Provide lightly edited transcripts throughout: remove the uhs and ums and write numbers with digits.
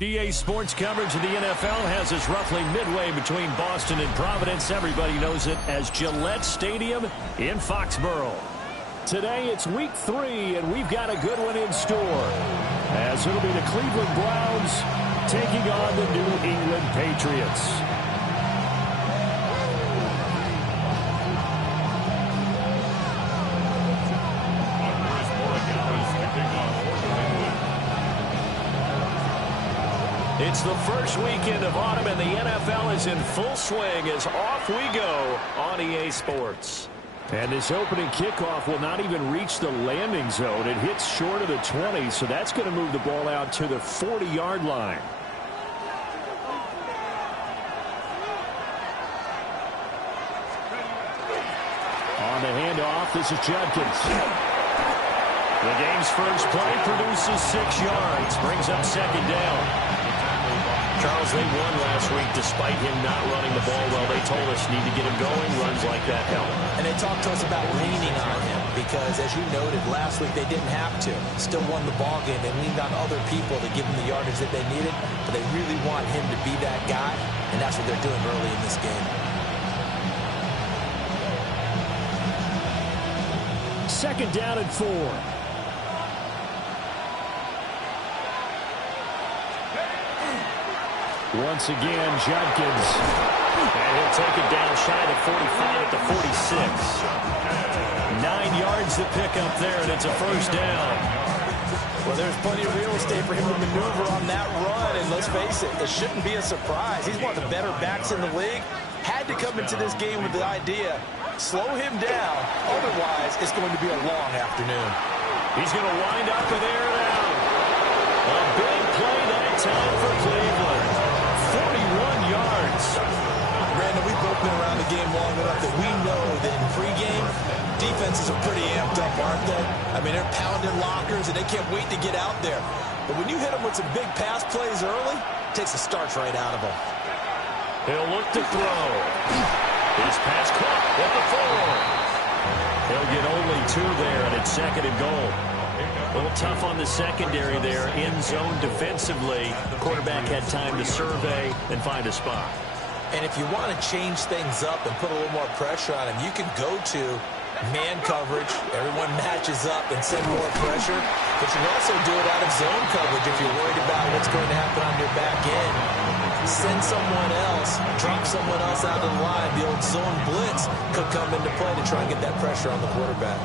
EA Sports coverage of the NFL has us roughly midway between Boston and Providence. Everybody knows it as Gillette Stadium in Foxborough. Today it's week 3, and we've got a good one in store, as it'll be the Cleveland Browns taking on the New England Patriots. It's the first weekend of autumn, and the NFL is in full swing as off we go on EA Sports. And this opening kickoff will not even reach the landing zone. It hits short of the 20, so that's going to move the ball out to the 40-yard line. On the handoff, this is Judkins. The game's first play produces 6 yards, brings up second down. Charles, they won last week despite him not running the ball well. They told us need to get him going. Runs like that help. And they talked to us about leaning on him because, as you noted, last week they didn't have to. Still won the ball game. They leaned on other people to give them the yardage that they needed, but they really want him to be that guy, and that's what they're doing early in this game. Second down and 4. Once again, Judkins. And he'll take it down shy of 45 at the 46. 9 yards to pick up there, and it's a first down. Well, there's plenty of real estate for him to maneuver on that run, and let's face it, it shouldn't be a surprise. He's one of the better backs in the league. Had to come into this game with the idea, slow him down, otherwise it's going to be a long afternoon. He's going to wind up in there now. A big play that time for Cleveland. 41 yards. Brandon, we've both been around the game long enough that we know that in pregame, defenses are pretty amped up, aren't they? I mean, they're pounding lockers, and they can't wait to get out there. But when you hit them with some big pass plays early, it takes the starch right out of them. He'll look to throw. His pass caught at the 4. He'll get only 2 there, and it's second and goal. A little tough on the secondary there, in zone defensively. Quarterback had time to survey and find a spot. And if you want to change things up and put a little more pressure on him, you can go to man coverage. Everyone matches up and send more pressure. But you can also do it out of zone coverage if you're worried about what's going to happen on your back end. Send someone else, drop someone else out of the line. The old zone blitz could come into play to try and get that pressure on the quarterback.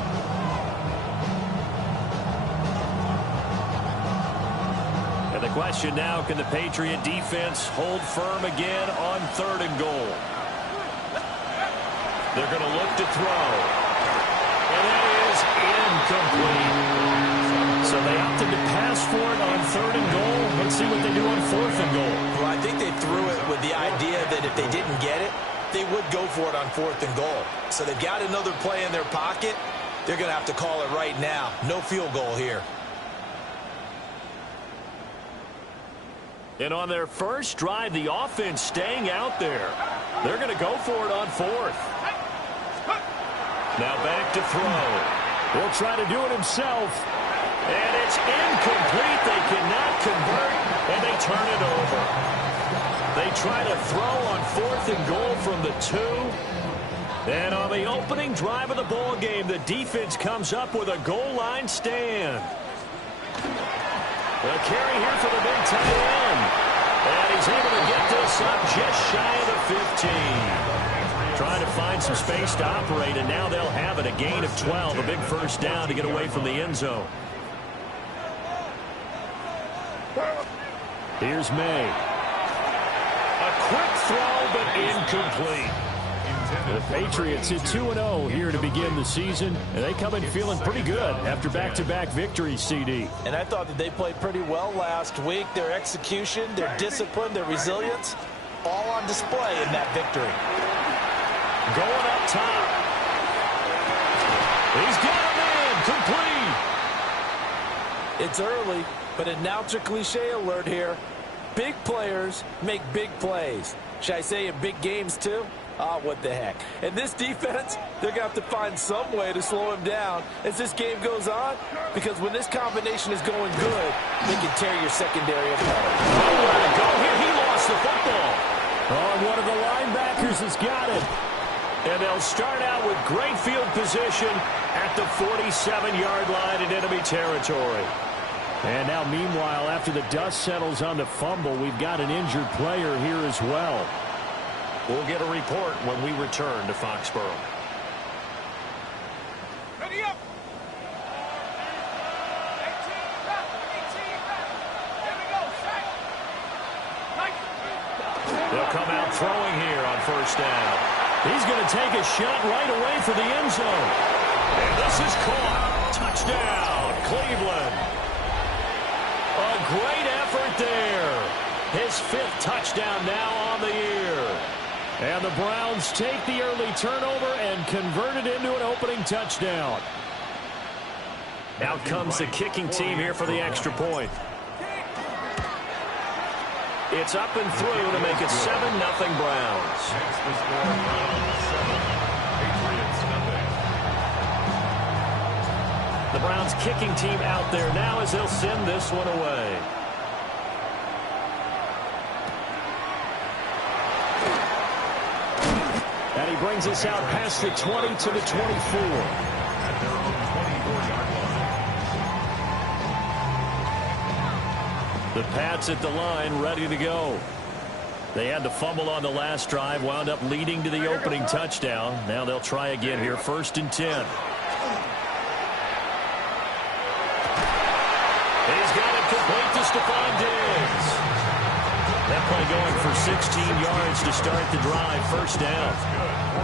The question now, can the Patriot defense hold firm again on 3rd and goal? They're going to look to throw. And that is incomplete. So they opted to pass for it on 3rd and goal. Let's see what they do on 4th and goal. Well, I think they threw it with the idea that if they didn't get it, they would go for it on 4th and goal. So they've got another play in their pocket. They're going to have to call it right now. No field goal here. And on their first drive, the offense staying out there. They're going to go for it on 4th. Now back to throw. He'll try to do it himself. And it's incomplete. They cannot convert, and they turn it over. They try to throw on 4th and goal from the 2. And on the opening drive of the ball game, the defense comes up with a goal line stand. A carry here for the big tight end. And he's able to get this up just shy of the 15. Trying to find some space to operate, and now they'll have it. A gain of 12, a big first down to get away from the end zone. Here's May. A quick throw, but incomplete. The Patriots hit 2-0 here to begin the season, and they come in feeling pretty good after back-to-back victories, CD. And I thought that they played pretty well last week. Their execution, their discipline, their resilience, all on display in that victory. Going up top. He's got him in, complete. It's early, but announcer cliche alert here. Big players make big plays. Should I say in big games too? What the heck. And this defense, they're going to have to find some way to slow him down as this game goes on, because when this combination is going good, they can tear your secondary apart. Nowhere to go here. He lost the football. Oh, one of the linebackers has got it. And they'll start out with great field position at the 47-yard line in enemy territory. And now, meanwhile, after the dust settles on the fumble, we've got an injured player here as well. We'll get a report when we return to Foxborough. Ready up. 18 back. Here we go. Set. Nice. They'll come out throwing here on first down. He's going to take a shot right away for the end zone. And this is caught. Touchdown, Cleveland. A great effort there. His 5th touchdown now on the year. And the Browns take the early turnover and convert it into an opening touchdown. Out comes the kicking team here for the extra point. It's up and through to make it 7-0 Browns. The Browns kicking team out there now as they'll send this one away. And he brings us out past the 20 to the 24. At their own 24-yard line. The Pats at the line, ready to go. They had the fumble on the last drive, wound up leading to the opening touchdown. Now they'll try again here, 1st and 10. He's got it complete to Stephon Diggs. That play going for 16 yards to start the drive, 1st down.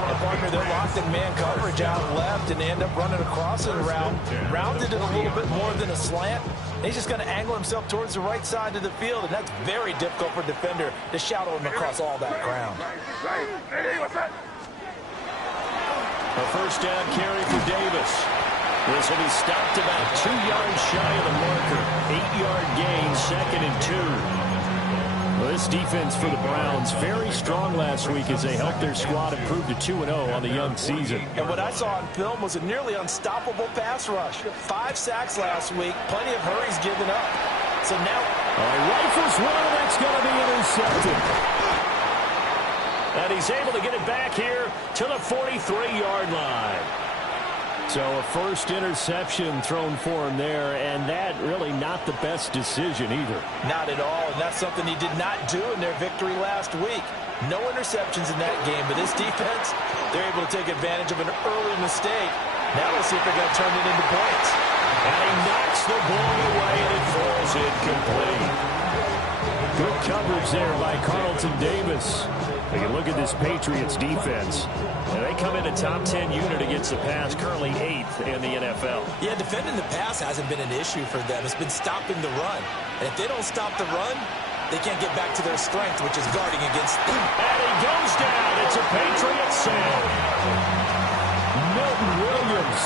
And partner, they're locked in man coverage out left, and they end up running a crossing route. Rounded it a little bit more than a slant. He's just going to angle himself towards the right side of the field, and that's very difficult for a defender to shadow him across all that ground. A 1st down carry for Davis. This will be stopped about 2 yards shy of the marker. 8-yard gain, 2nd and 2. Well, this defense for the Browns, very strong last week as they helped their squad improve to 2-0 on the young season. And what I saw on film was a nearly unstoppable pass rush. 5 sacks last week, plenty of hurries given up. So now... rifles one, that's going to be intercepted. And he's able to get it back here to the 43-yard line. So a first interception thrown for him there, and that really not the best decision either. Not at all, and that's something he did not do in their victory last week. No interceptions in that game, but this defense, they're able to take advantage of an early mistake. Now let's see if they're going to turn it into points. And he knocks the ball away, and it falls incomplete. Good coverage there by Carlton Davis. You can look at this Patriots defense. And they come in a top 10 unit against the pass, currently 8th in the NFL. Yeah, defending the pass hasn't been an issue for them. It's been stopping the run. And if they don't stop the run, they can't get back to their strength, which is guarding against them. And he goes down. It's a Patriot save. Milton Williams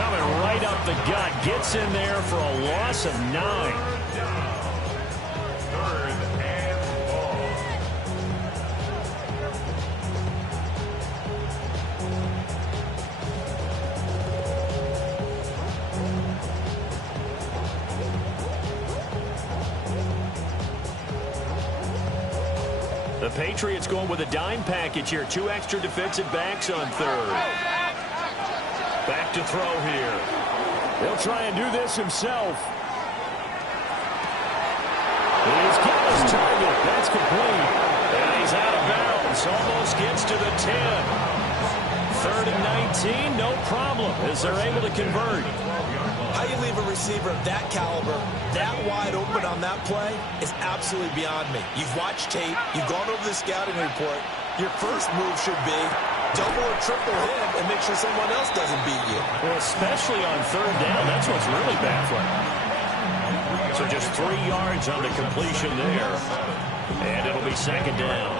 coming right up the gut. Gets in there for a loss of 9. The Patriots going with a dime package here. 2 extra defensive backs on 3rd. Back to throw here. He'll try and do this himself. He's got his target. That's complete. And he's out of bounds. Almost gets to the 10. 3rd and 19, no problem, as they're able to convert. How you leave a receiver of that caliber, that wide open on that play is absolutely beyond me. You've watched tape. You've gone over the scouting report. Your first move should be double or triple him and make sure someone else doesn't beat you. Well, especially on 3rd down. That's what's really baffling. So just 3 yards on the completion there. And it'll be 2nd down.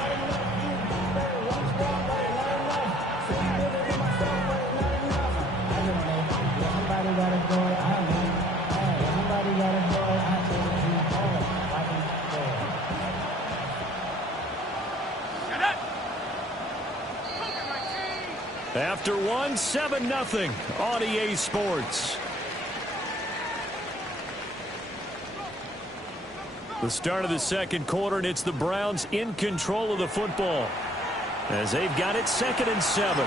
after one, 7-0 on EA Sports. The start of the second quarter, and it's the Browns in control of the football as they've got it 2nd and 7.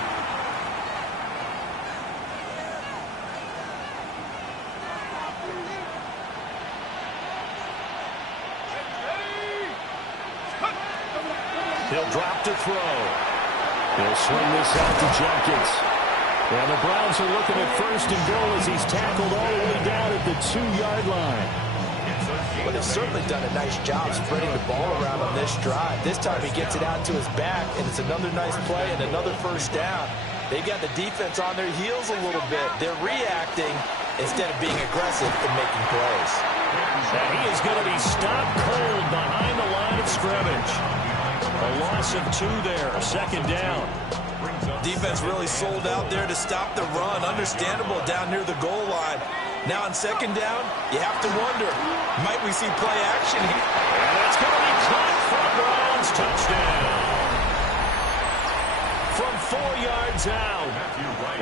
He'll drop to throw. He'll swing this out to Jenkins. And the Browns are looking at 1st and goal as he's tackled all the way down at the 2-yard line. But they've certainly done a nice job spreading the ball around on this drive. This time he gets it out to his back, and it's another nice play and another 1st down. They got the defense on their heels a little bit. They're reacting instead of being aggressive and making plays. And he is going to be stopped cold behind the line of scrimmage. A loss of 2 there, 2nd down. Defense really sold out there to stop the run. Understandable down near the goal line. Now on 2nd down, you have to wonder, might we see play action here? And that's going to be caught for a Browns touchdown. From 4 yards out.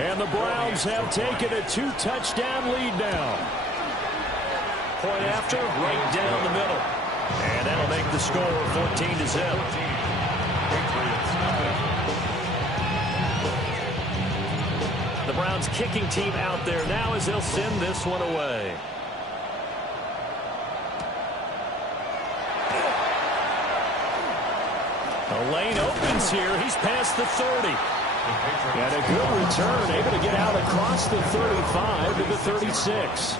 And the Browns have taken a 2-touchdown lead now. Point after, right down the middle. And that'll make the score 14-0. The Browns kicking team out there now as they'll send this one away. The lane opens here. He's past the 30. And a good return, able to get out across the 35 to the 36.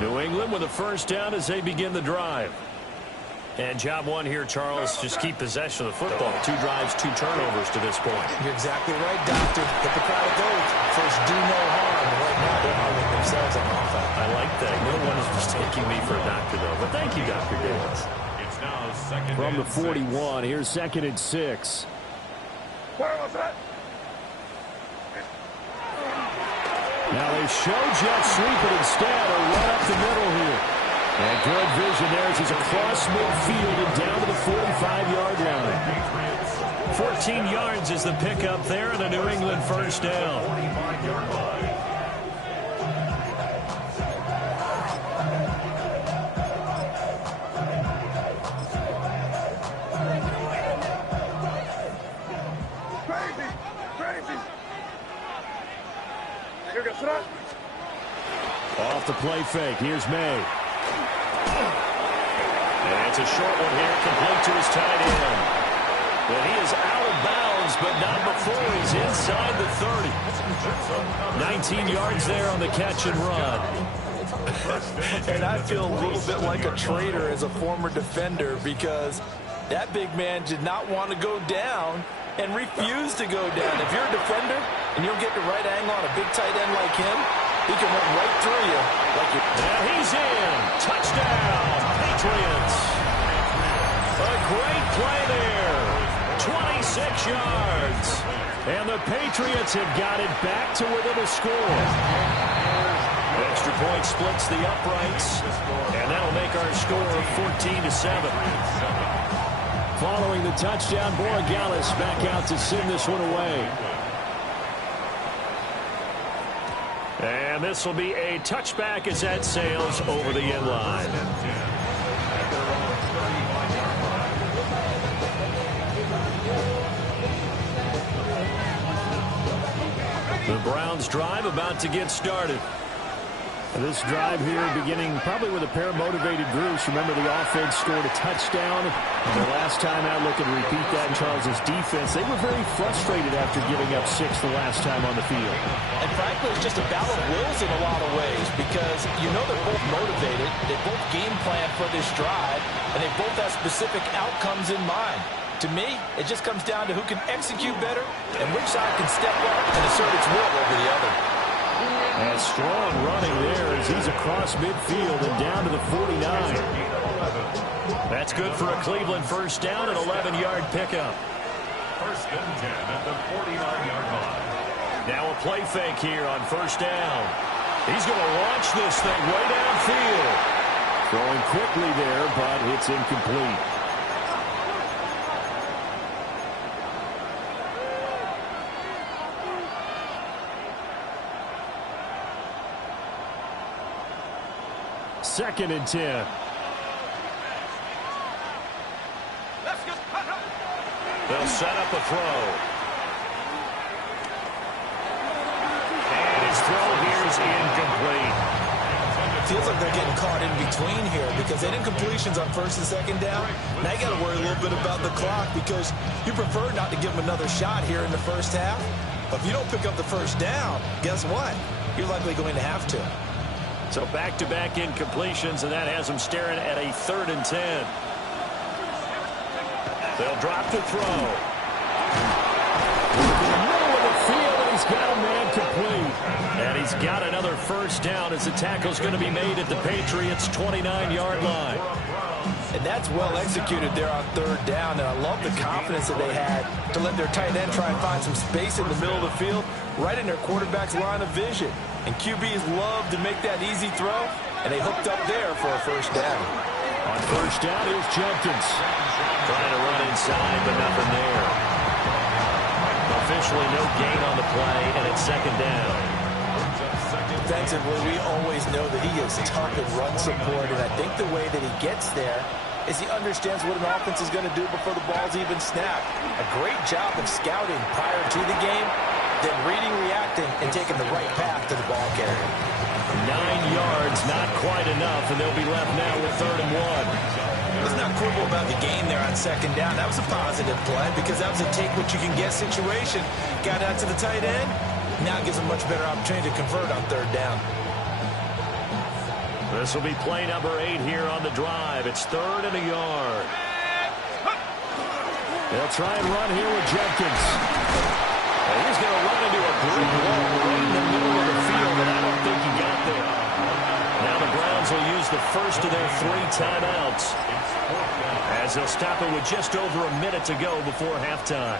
New England with a 1st down as they begin the drive. And job one here, Charles, just keep possession of the football. 2 drives, 2 turnovers to this point. You're exactly right, Doctor. Get the crowd of gold. First, do no harm. Right now, they're harming themselves on offense. I like that. No one is mistaking me for a doctor, though. But thank you, Dr. Davis. It's now 2nd From the and 41, here's 2nd and 6. Where was that? Now they show jet sweep it instead, or run up the middle here. And good vision there as he's across midfield and down to the 45-yard line. 14 yards is the pickup there, and a New England 1st down. Crazy. Here goes that. Off the play fake, here's May. And it's a short one here, complete to his tight end. But he is out of bounds, but not before he's inside the 30. 19 yards there on the catch and run. And I feel a little bit like a traitor as a former defender because that big man did not want to go down and refused to go down. If you're a defender and you'll get the right angle on a big tight end like him, he can run right through you. Now he's in. Touchdown, Patriots. A great play there. 26 yards. And the Patriots have got it back to within a score. Extra point splits the uprights. And that'll make our score 14-7. Following the touchdown, Borregales back out to send this one away. And this will be a touchback as that sails over the end line. The Browns drive about to get started. This drive here beginning probably with a pair of motivated groups. Remember, the offense scored a touchdown. And the last time out, looking to repeat that in Charles's defense. They were very frustrated after giving up 6 the last time on the field. And frankly, it's just a battle of wills in a lot of ways because you know they're both motivated. They both game plan for this drive, and they both have specific outcomes in mind. To me, it just comes down to who can execute better and which side can step up and assert its will over the other. And strong running there as he's across midfield and down to the 49. That's good for a Cleveland 1st down, an 11-yard pickup. 1st and 10 at the 49-yard line. Now a play fake here on 1st down. He's going to launch this thing way downfield. Throwing quickly there, but it's incomplete. 2nd and 10. They'll set up a throw. And his throw here is incomplete. Feels like they're getting caught in between here because they didn't completions on 1st and 2nd down. Now you got to worry a little bit about the clock because you prefer not to give them another shot here in the first half. But if you don't pick up the 1st down, guess what? You're likely going to have to. So back-to-back incompletions, and that has them staring at a 3rd and 10. They'll drop the throw. Middle of the field, and he's got a man complete. And he's got another 1st down as the tackle's going to be made at the Patriots' 29-yard line. And that's well executed there on 3rd down. And I love the confidence that they had to let their tight end try and find some space in the middle of the field, right in their quarterback's line of vision. And QBs love to make that easy throw, and they hooked up there for a 1st down. On 1st down, here's Jenkins. Trying to run inside, but nothing there. Officially no gain on the play, and it's 2nd down. Defensively, we always know that he is tough in run support, and I think the way that he gets there is he understands what an offense is going to do before the ball's even snapped. A great job of scouting prior to the game, then reading, reacting, and taking the right path to the ball carrier. 9 yards, not quite enough, and they'll be left now with 3rd and 1. Let's not quibble about the game there on 2nd down. That was a positive play because that was a take-what-you-can-get situation. Got out to the tight end. Now it gives them a much better opportunity to convert on 3rd down. This will be play number 8 here on the drive. It's 3rd and a yard. They'll try and run here with Jenkins. And he's going to run into a brick wall right in the middle of the field, and I don't think he got there. Now the Browns will use the first of their 3 timeouts as they'll stop it with just over a minute to go before halftime.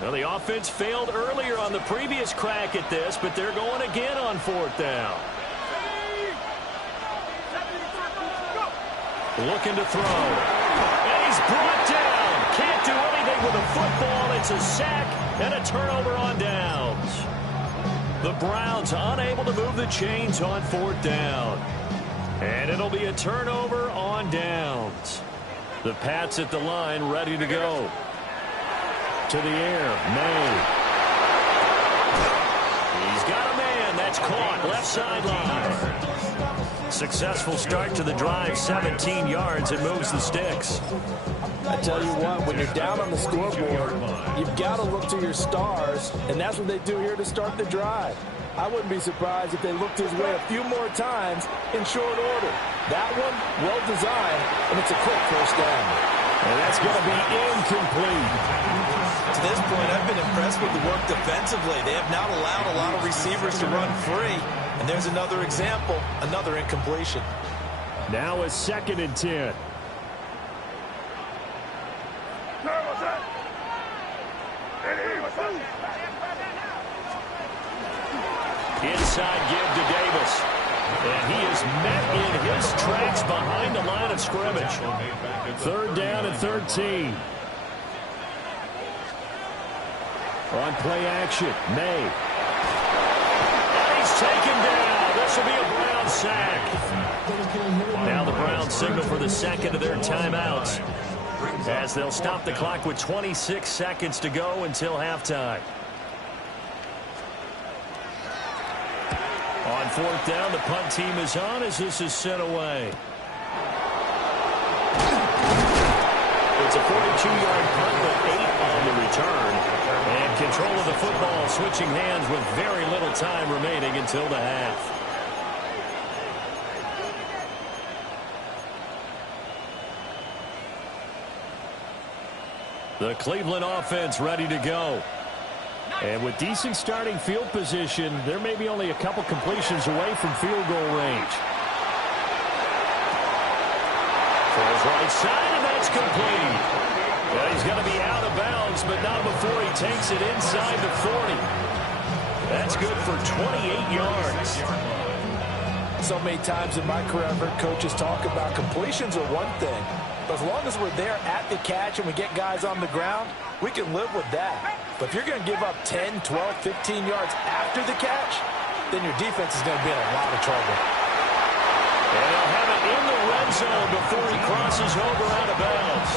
Well, the offense failed earlier on the previous crack at this, but they're going again on 4th down. Looking to throw. And he's brought down. Can't do anything with the football. It's a sack and a turnover on downs. The Browns unable to move the chains on 4th down. And it'll be a turnover on downs. The Pats at the line ready to go. To the air, May. He's got a man. That's caught. Left sideline. Successful start to the drive. 17 yards. It moves the sticks. I tell you what, when you're down on the scoreboard, you've got to look to your stars, and that's what they do here to start the drive. I wouldn't be surprised if they looked his way a few more times in short order. That one, well designed, and it's a quick 1st down. And that's going to be incomplete. To this point, I've been impressed with the work defensively. They have not allowed a lot of receivers to run free. And there's another example, another incompletion. Now it's 2nd and 10. Inside give to Davis. And he is met in his tracks behind the line of scrimmage. 3rd down and 13. On play action, May. And he's taken down. This will be a Brown sack. Now the Browns signal for the 2nd of their timeouts, as they'll stop the clock with 26 seconds to go until halftime. On 4th down, the punt team is on as this is sent away. It's a 42-yard punt, but 8 on the return. And control of the football switching hands with very little time remaining until the half. The Cleveland offense ready to go. And with decent starting field position, there may be only a couple completions away from field goal range. Throws right side, and that's complete. Well, he's going to be out of bounds, but not before he takes it inside the 40. That's good for 28 yards. So many times in my career, I've heard coaches talk about completions are one thing. But as long as we're there at the catch and we get guys on the ground, we can live with that. But if you're going to give up 10, 12, 15 yards after the catch, then your defense is going to be in a lot of trouble. And they'll have it in the red zone before he crosses over out of bounds.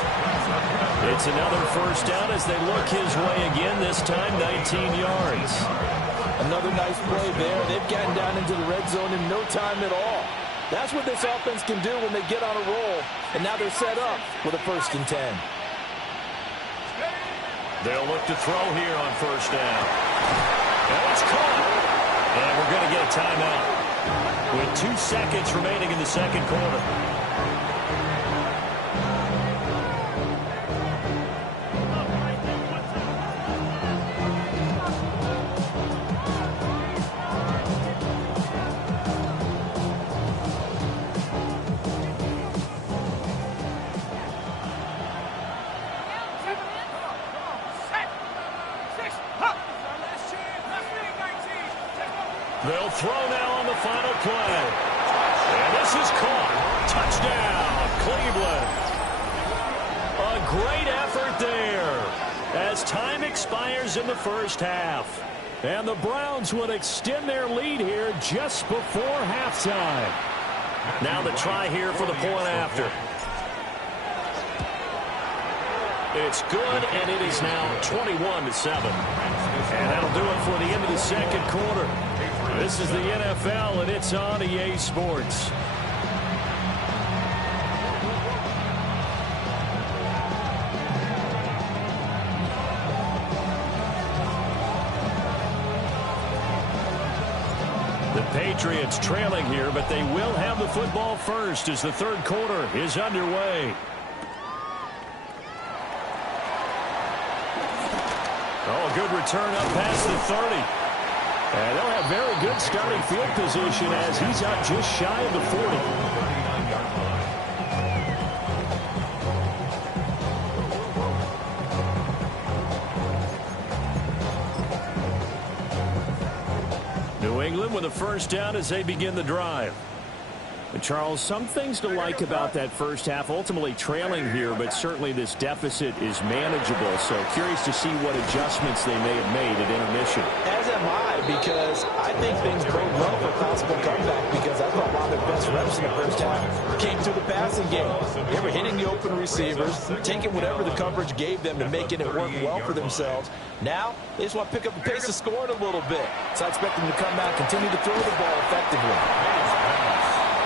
It's another first down as they look his way again, this time 19 yards. Another nice play there. They've gotten down into the red zone in no time at all. That's what this offense can do when they get on a roll. And now they're set up with a 1st and 10. They'll look to throw here on first down. And it's caught. And we're going to get a timeout with 2 seconds remaining in the second quarter. They'll throw now on the final play. And this is caught. Touchdown, Cleveland. A great effort there as time expires in the first half. And the Browns would extend their lead here just before halftime. Now the try here for the point after. It's good, and it is now 21-7. And that'll do it for the end of the second quarter. This is the NFL, and it's on EA Sports. The Patriots trailing here, but they will have the football first as the third quarter is underway. Oh, a good return up past the 30. And they'll have very good starting field position as he's out just shy of the 40. New England with a first down as they begin the drive. And Charles, some things to like about that first half. Ultimately trailing here, but certainly this deficit is manageable. So curious to see what adjustments they may have made at intermission. As am I, because I think things bode well for a possible comeback, because I thought a lot of their best reps in the first half came through the passing game. They were hitting the open receivers, taking whatever the coverage gave them and making it work well for themselves. Now, they just want to pick up the pace of scoring a little bit. So I expect them to come out, continue to throw the ball effectively.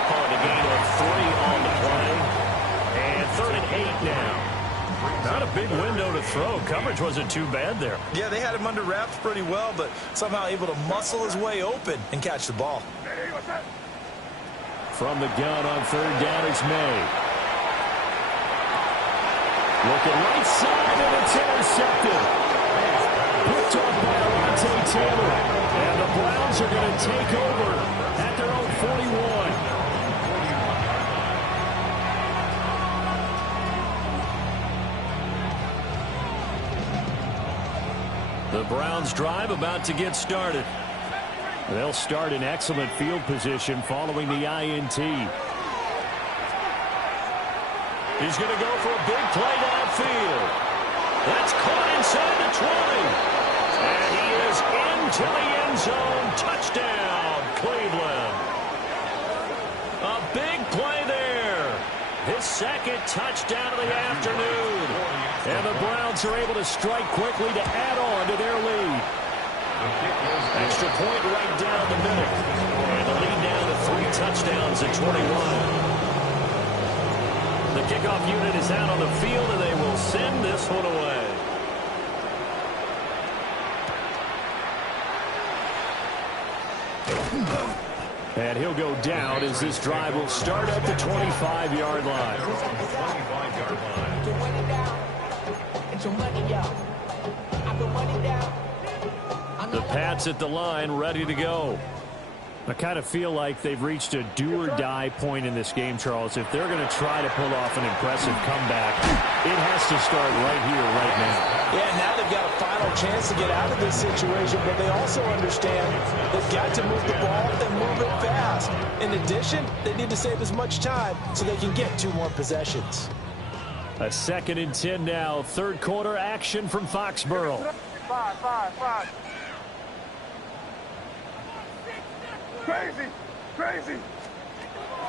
On a gain of 3 on the play. And 3rd and 8 now. Not a big window to throw. Coverage wasn't too bad there. Yeah, they had him under wraps pretty well, but somehow able to muscle his way open and catch the ball. From the gun on 3rd down is May. Looking right side, and it's intercepted. Picked off by Alontae Taylor. And the Browns are going to take over at their own 41. The Browns drive about to get started. They'll start in excellent field position following the INT. He's going to go for a big play downfield. That's caught inside the 20. And he is into the end zone. Touchdown, Cleveland. A big play there. His second touchdown of the afternoon. And the Browns are able to strike quickly to add on to their lead. Extra point right down the middle. And the lead down to 3 touchdowns at 21. The kickoff unit is out on the field, and they will send this one away. And he'll go down as this drive will start at the 25-yard line. The Pats at the line, ready to go. I kind of feel like they've reached a do-or-die point in this game, Charles. If they're going to try to pull off an impressive comeback, it has to start right here, right now. Yeah, now they've got a final chance to get out of this situation, but they also understand they've got to move the ball and move it fast. In addition, they need to save as much time so they can get 2 more possessions. A 2nd and 10 now. Third quarter action from Foxborough. Five. Crazy.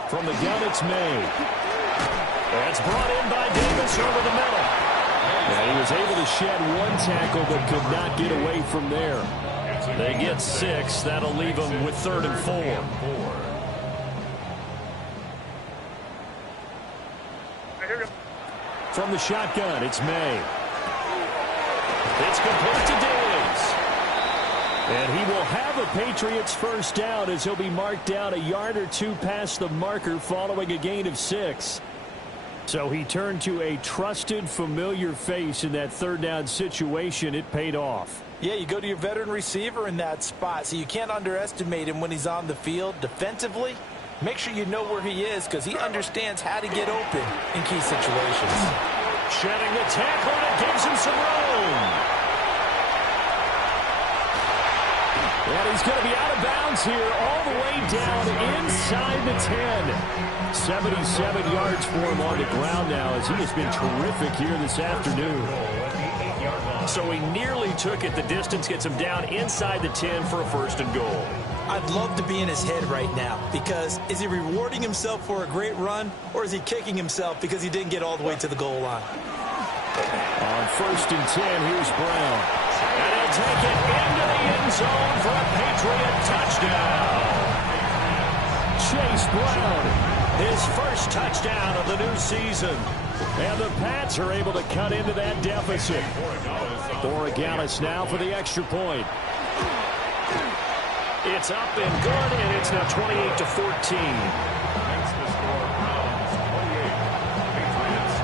From the gun, it's May. That's brought in by Davis over the middle. And he was able to shed 1 tackle but could not get away from there. They get 6. That'll leave them with 3rd and 4. From the shotgun, it's May. It's complete to Diggs. And he will have a Patriots first down as he'll be marked down a yard or 2 past the marker following a gain of 6. So he turned to a trusted, familiar face in that 3rd down situation. It paid off. Yeah, you go to your veteran receiver in that spot, so you can't underestimate him when he's on the field. Defensively, make sure you know where he is because he understands how to get open in key situations. Shedding the tackle, and it gives him some room. And he's going to be out of bounds here all the way down inside the 10. 77 yards for him on the ground now as he has been terrific here this afternoon. So he nearly took it the distance, gets him down inside the 10 for a 1st and goal. I'd love to be in his head right now because is he rewarding himself for a great run or is he kicking himself because he didn't get all the way to the goal line? On 1st and 10, here's Brown. And he'll take it into the end zone for a Patriot touchdown. Chase Brown, his first touchdown of the new season. And the Pats are able to cut into that deficit. Borregales now for the extra point. It's up and good, and it's now 28-14. Makes the score Browns 28, Patriots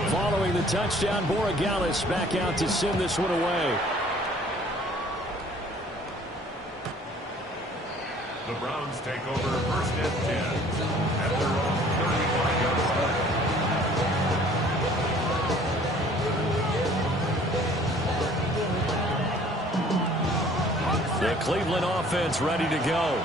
14. Following the touchdown, Borregales back out to send this one away. The Browns take over 1st and 10 at their own 35-yard line. The Cleveland offense ready to go.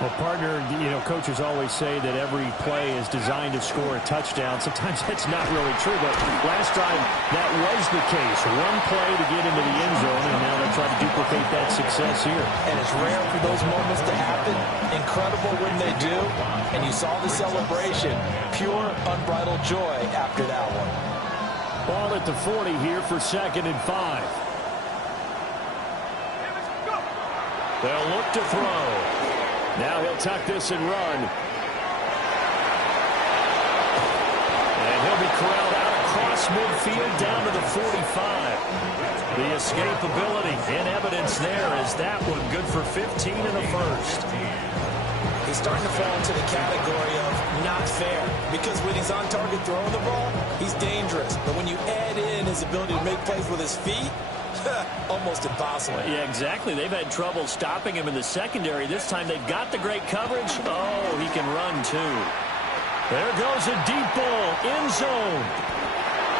Well, partner, coaches always say that every play is designed to score a touchdown. Sometimes that's not really true, but last drive that was the case. 1 play to get into the end zone, and now they try to duplicate that success here. And it's rare for those moments to happen. Incredible when they do. And you saw the celebration. Pure, unbridled joy after that one. Ball at the 40 here for 2nd and 5. They'll look to throw. Now he'll tuck this and run. And he'll be corralled out across midfield down to the 45. The escapability in evidence there as that one good for 15 in the 1st. He's starting to fall into the category of not fair because when he's on target throwing the ball, he's dangerous. But when you add in his ability to make plays with his feet, almost impossible. Yeah, exactly. They've had trouble stopping him in the secondary. This time they've got the great coverage. Oh, he can run too. There goes a deep ball, end zone.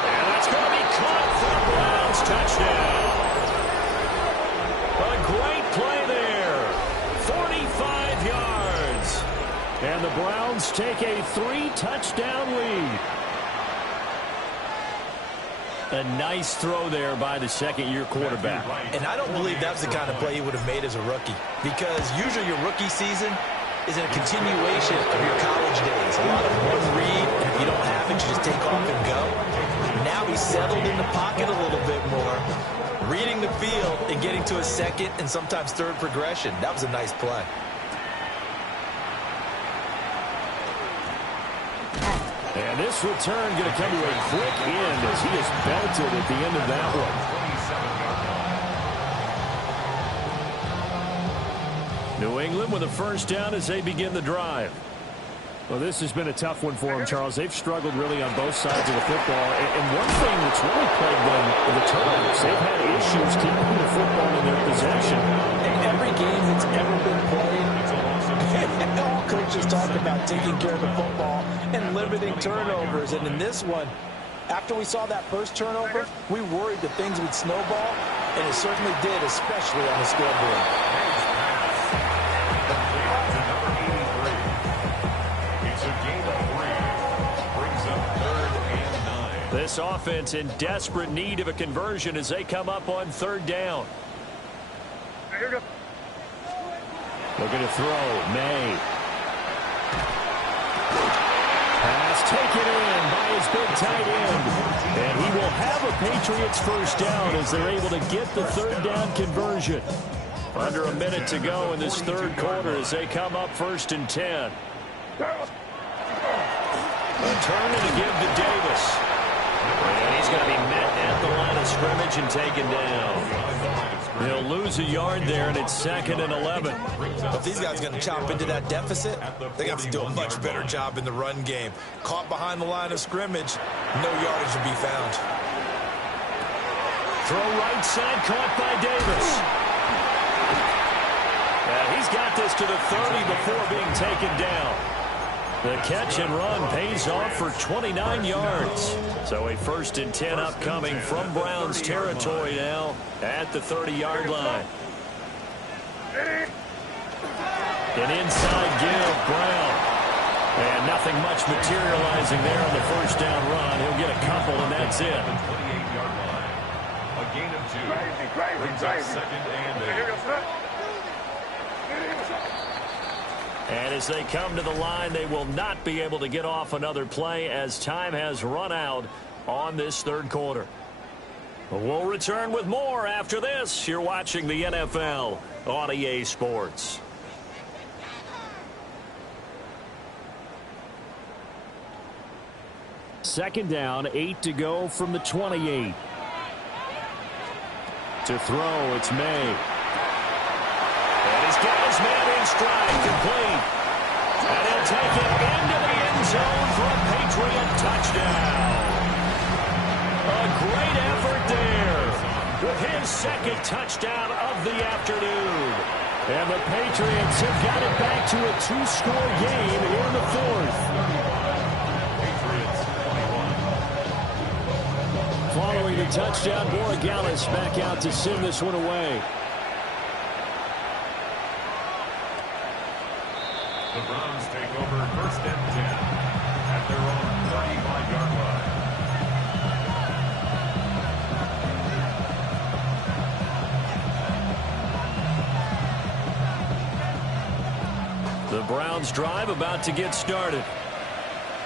And that's going to be caught for the Browns touchdown. A great play there. 45 yards. And the Browns take a 3-touchdown lead. A nice throw there by the 2nd-year quarterback. And I don't believe that's the kind of play he would have made as a rookie because usually your rookie season is in a continuation of your college days. A lot of one read, and if you don't have it, you just take off and go. Now he's settled in the pocket a little bit more, reading the field and getting to a 2nd and sometimes 3rd progression. That was a nice play. And this return going to come to a quick end as he is belted at the end of that one. New England with a first down as they begin the drive. Well, this has been a tough one for them, Charles. They've struggled really on both sides of the football. And one thing that's really plagued them are the turnovers. They've had issues keeping the football in their possession. Every game that's ever been played, all coaches talk about taking care of the football and limiting turnovers. And in this one, after we saw that first turnover, we worried that things would snowball, and it certainly did, especially on the scoreboard. This offense in desperate need of a conversion as they come up on third down. Looking to throw. May. Pass taken in by his big tight end. And he will have a Patriots first down as they're able to get the third down conversion. Under a minute to go in this third quarter as they come up 1st and 10. A turn and a give to Davis. And he's going to be met at the line of scrimmage and taken down. He'll lose a yard there, and it's 2nd and 11. If these guys are going to chop into that deficit, they got to do a much better job in the run game. Caught behind the line of scrimmage, no yardage to be found. Throw right side, caught by Davis. And he's got this to the 30 before being taken down. The catch and run pays off for 29 yards. So a 1st and 10 upcoming from Browns territory now at the 30-yard line. An inside give, Brown. And nothing much materializing there on the first down run. He'll get a couple, and that's it. 28-yard line. A gain of 2. Brings up 2nd and 8. And as they come to the line, they will not be able to get off another play as time has run out on this third quarter. We'll return with more after this. You're watching the NFL on EA Sports. Second down, 8 to go from the 28. To throw, it's May. And he's got his man in stride, complete. And he'll take it into the end zone for a Patriot touchdown. A great effort there with his 2nd touchdown of the afternoon. And the Patriots have got it back to a 2-score game here in the 4th. Following the touchdown, Borregales back out to send this one away. The Browns take over 1st and 10 at their own 35-yard line. The Browns drive about to get started.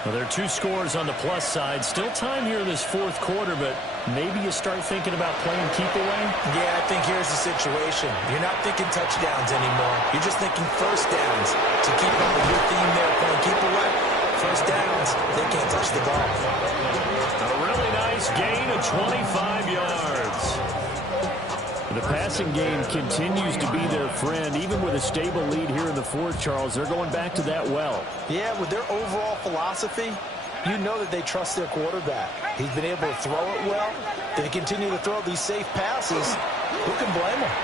Well, there are 2 scores on the plus side. Still time here in this 4th quarter, but maybe you start thinking about playing keep away? Yeah, I think here's the situation. You're not thinking touchdowns anymore. You're just thinking first downs. To keep up with your theme there, playing keep away, first downs, they can't touch the ball. A really nice gain of 25 yards. The passing game continues to be their friend. Even with a stable lead here in the 4th, Charles, they're going back to that well. Yeah, with their overall philosophy, you know that they trust their quarterback. He's been able to throw it well. They continue to throw these safe passes. Who can blame them?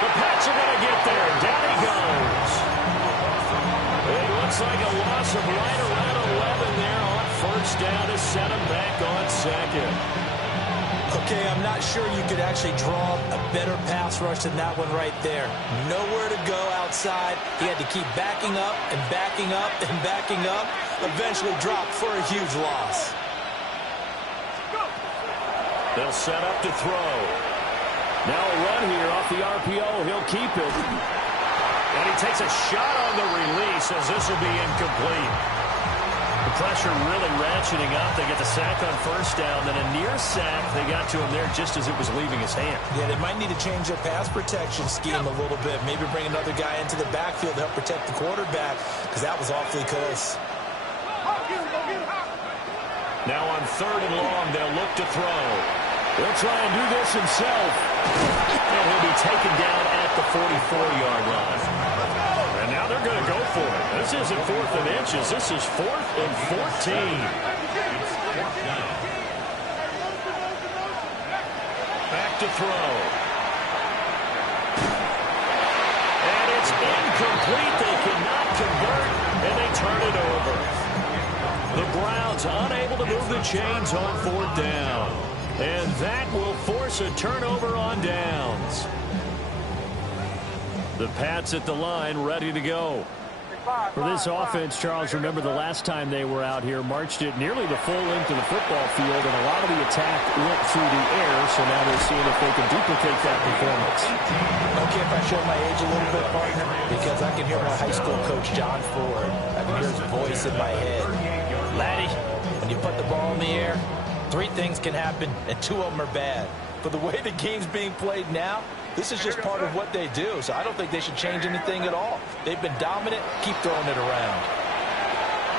The Pats are going to get there. Down he goes. It looks like a loss of right around 11 there on first down to set him back on 2nd. Okay, I'm not sure you could actually draw a better pass rush than that one right there. Nowhere to go outside. He had to keep backing up and backing up and backing up. Eventually dropped for a huge loss. They'll set up to throw. Now a run here off the RPO. He'll keep it. And he takes a shot on the release as this will be incomplete. The pressure really ratcheting up. They get the sack on first down. Then a near sack. They got to him there just as it was leaving his hand. Yeah, they might need to change their pass protection scheme a little bit. Maybe bring another guy into the backfield to help protect the quarterback, because that was awfully close. Now on 3rd and long, they'll look to throw. He'll try and do this himself. And he'll be taken down at the 44-yard line. And now they're going to go for it. This isn't 4th and inches. This is 4th and 14. Back to throw. And it's incomplete. They cannot convert, and they turn it over. The Browns unable to move the chains on 4th down. And that will force a turnover on downs. The Pats at the line, ready to go. For this offense, Charles, remember the last time they were out here, marched it nearly the full length of the football field, and a lot of the attack went through the air, so now they're seeing if they can duplicate that performance. Okay, if I show my age a little bit, partner, because I can hear my high school coach, John Ford. I can hear his voice in my head. Laddie, when you put the ball in the air, 3 things can happen, and 2 of them are bad. But the way the game's being played now, this is just part of what they do, so I don't think they should change anything at all. They've been dominant. Keep throwing it around.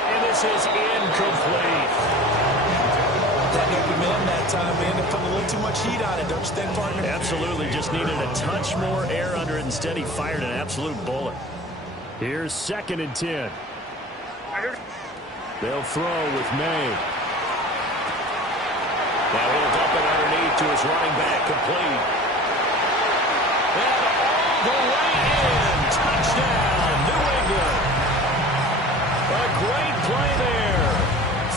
And this is incomplete. That open man that time, we ended up putting a little too much heat on it, don't you think, partner? Absolutely. Just needed a touch more air under it. Instead, he fired an absolute bullet. Here's 2nd and 10. They'll throw with May. Now he'll dump it underneath to his running back, complete. And all the way in. Touchdown, New England. A great play there.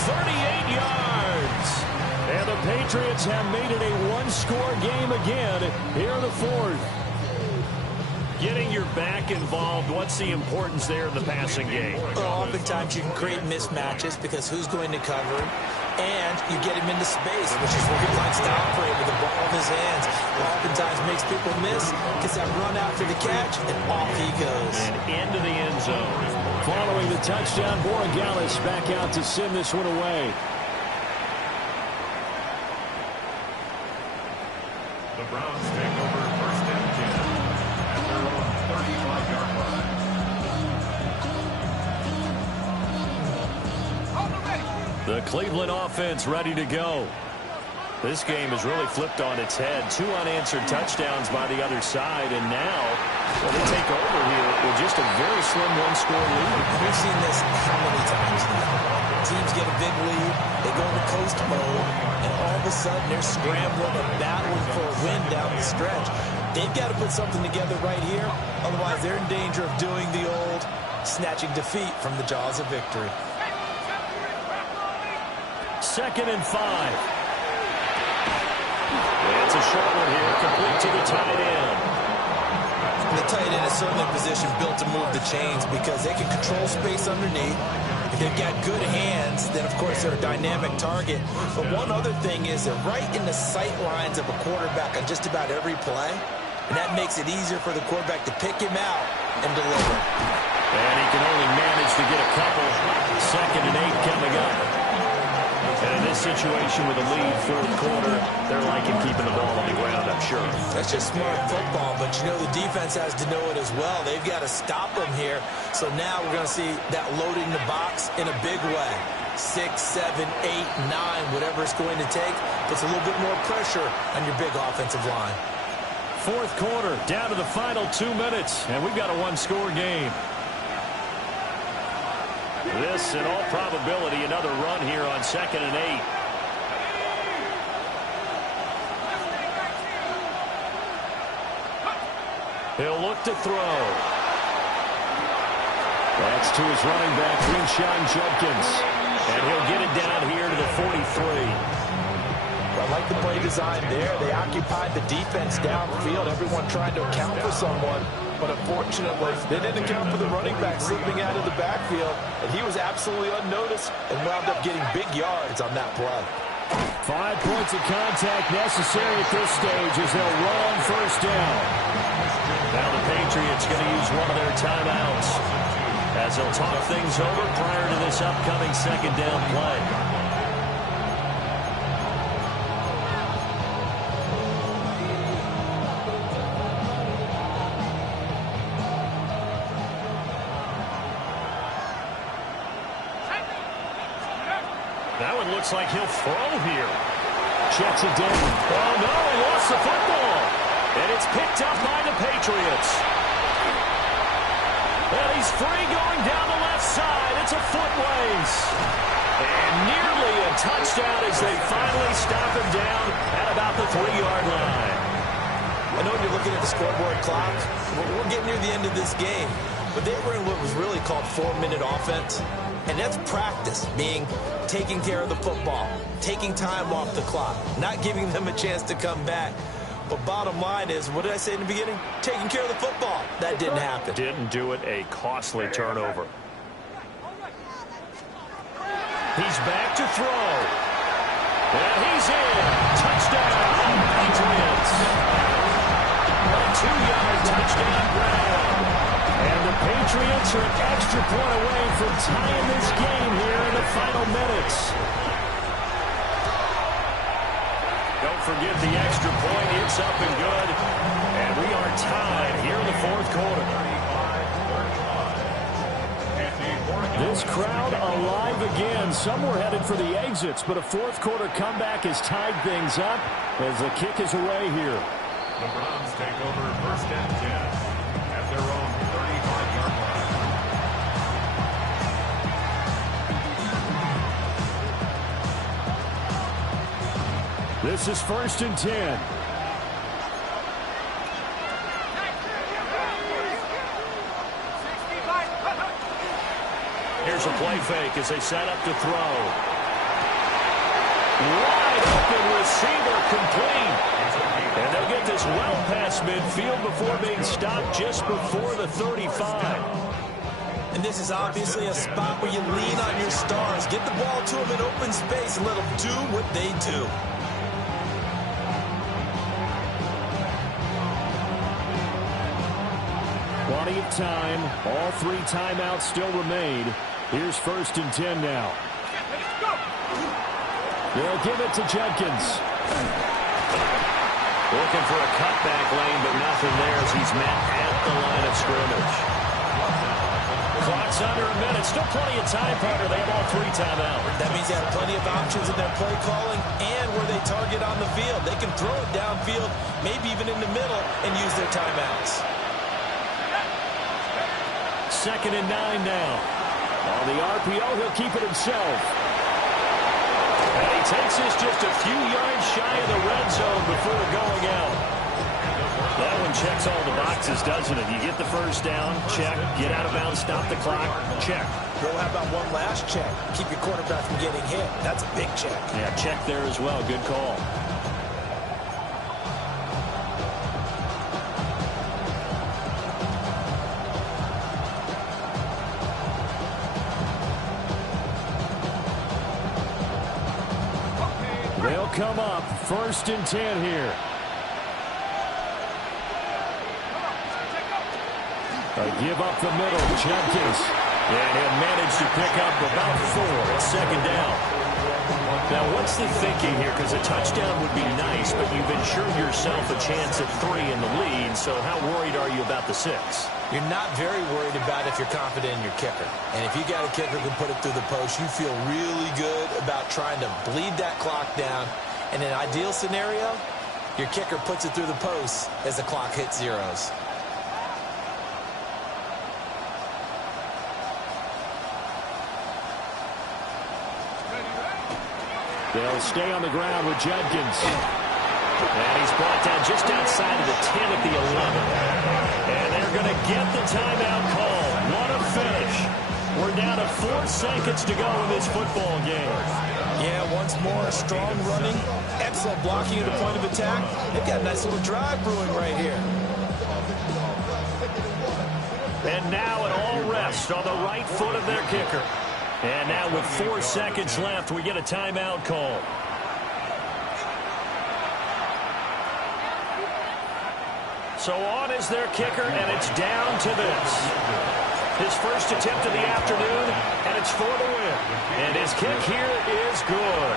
38 yards. And the Patriots have made it a 1-score game again here in the 4th. Getting your back involved, what's the importance there in the passing game? Well, oftentimes you can create mismatches because who's going to cover him, and you get him into space, which is where he likes to operate with the ball in his hands. Oftentimes makes people miss, gets that run after the catch, and off he goes. And into the end zone. Following the touchdown, Borregales back out to send this one away. The Browns take over 1st and 10 at their own 35-yard line. The Cleveland offense ready to go. This game has really flipped on its head. 2 unanswered touchdowns by the other side, and now they take over here with just a very slim 1-score lead. We've seen this how many times now? Teams get a big lead, they go into coast mode, and all of a sudden they're scrambling and battling for a win down the stretch. They've got to put something together right here, otherwise they're in danger of doing the old snatching defeat from the jaws of victory. 2nd and 5. It's a short one here, complete to the tight end. The tight end is certainly a position built to move the chains because they can control space underneath. If they've got good hands, then of course they're a dynamic target. But one other thing is they're right in the sight lines of a quarterback on just about every play. And that makes it easier for the quarterback to pick him out and deliver. And he can only manage to get a couple. 2nd and 8 coming up. And in this situation with a lead, 4th quarter, they're liking keeping the ball on the ground, I'm sure. That's just smart football, but you know the defense has to know it as well. They've got to stop them here. So now we're going to see that loading the box in a big way. 6, 7, 8, 9, whatever it's going to take, puts a little bit more pressure on your big offensive line. 4th quarter, down to the final 2 minutes, and we've got a 1-score game. This, in all probability, another run here on 2nd and 8. He'll look to throw. That's to his running back, Quinshon Judkins. And he'll get it down here to the 43. I like the play design there. They occupied the defense downfield, everyone trying to account for someone. But unfortunately, they didn't account for the running back slipping out of the backfield. And he was absolutely unnoticed and wound up getting big yards on that play. 5 points of contact necessary at this stage as they'll run on 1st down. Now the Patriots going to use one of their timeouts as they'll talk things over prior to this upcoming 2nd down play. That one looks like he'll throw here. Checks it down. Oh, no, he lost the football. And it's picked up by the Patriots. And he's free going down the left left side. It's a foot race. And nearly a touchdown as they finally stop him down at about the 3-yard line. I know you're looking at the scoreboard clock. We're getting near the end of this game. But they were in what was really called 4-minute offense. And that's practice, meaning taking care of the football, taking time off the clock, not giving them a chance to come back. But bottom line is, what did I say in the beginning? Taking care of the football. That didn't happen. Didn't do it. A costly turnover. He's back to throw. And he's in. Touchdown, Patriots. A 2-yard touchdown grab. And the Patriots are an extra point away from tying this game here in the final minutes. Don't forget the extra point. It's up and good. And we are tied here in the fourth quarter. This crowd alive again. Some were headed for the exits, but a fourth quarter comeback has tied things up as the kick is away here. The Browns take over 1st and 10 at their own 35-yard line. This is 1st and 10. Here's a play fake as they set up to throw. Wide open receiver complete. And they'll get this well past midfield before being stopped just before the 35. And this is obviously a spot where you lean on your stars. Get the ball to them in open space and let them do what they do. Plenty of time. All 3 timeouts still remain. Here's 1st and 10 now. They'll give it to Jenkins. Looking for a cutback lane, but nothing there as he's met at the line of scrimmage. Clock's under a minute. Still plenty of time, partner. They have all 3 timeouts. That means they have plenty of options in their play calling and where they target on the field. They can throw it downfield, maybe even in the middle, and use their timeouts. 2nd and 9 now. On the RPO, he'll keep it himself. And he takes this just a few yards shy of the red zone before going out. That one checks all the boxes, doesn't it? You get the first down, check. Get out of bounds, stop the clock, check. Well, how about one last check? Keep your quarterback from getting hit. That's a big check. Yeah, check there as well. Good call. They'll come up 1st and 10 here. Give up the middle, Jenkins. And he'll manage to pick up about 4. It's 2nd down. Now, what's the thinking here? Because a touchdown would be nice, but you've ensured yourself a chance at 3 in the lead, so how worried are you about the 6? You're not very worried about if you're confident in your kicker. And if you got a kicker who can put it through the post, you feel really good about trying to bleed that clock down. In an ideal scenario, your kicker puts it through the post as the clock hits zeros. They'll stay on the ground with Jenkins. And he's brought down just outside of the 10 at the 11. And they're going to get the timeout call. What a finish. We're down to 4 seconds to go in this football game. Yeah, once more, strong running, excellent blocking at the point of attack. They've got a nice little drive brewing right here. And now it all rests on the right foot of their kicker. And now with 4 seconds left, we get a timeout call. So on is their kicker, and it's down to this. His first attempt of the afternoon, and it's for the win. And his kick here is good.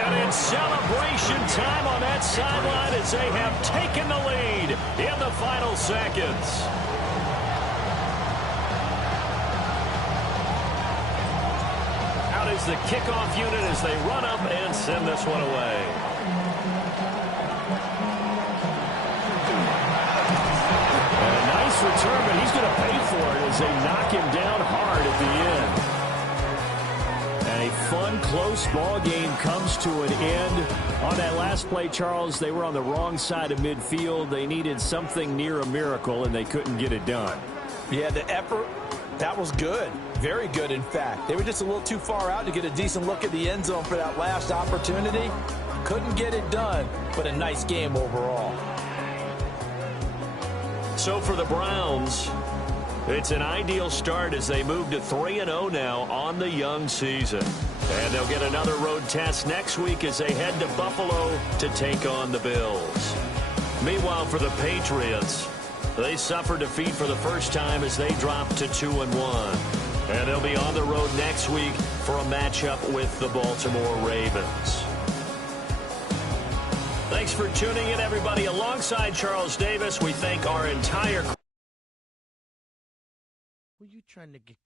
And in celebration time on that sideline as they have taken the lead in the final seconds. Out is the kickoff unit as they run up and send this one away. nice return, but he's going to pay for it as they knock him down hard at the end. And a fun, close ball game comes to an end. On that last play, Charles, they were on the wrong side of midfield. They needed something near a miracle, and they couldn't get it done. Yeah, the effort, that was good. Very good, in fact. They were just a little too far out to get a decent look at the end zone for that last opportunity. Couldn't get it done, but a nice game overall. So for the Browns, it's an ideal start as they move to 3-0 now on the young season. And they'll get another road test next week as they head to Buffalo to take on the Bills. Meanwhile, for the Patriots, they suffered defeat for the first time as they dropped to 2-1. And they'll be on the road next week for a matchup with the Baltimore Ravens. Thanks for tuning in, everybody. Alongside Charles Davis, we thank our entire... Were you trying to get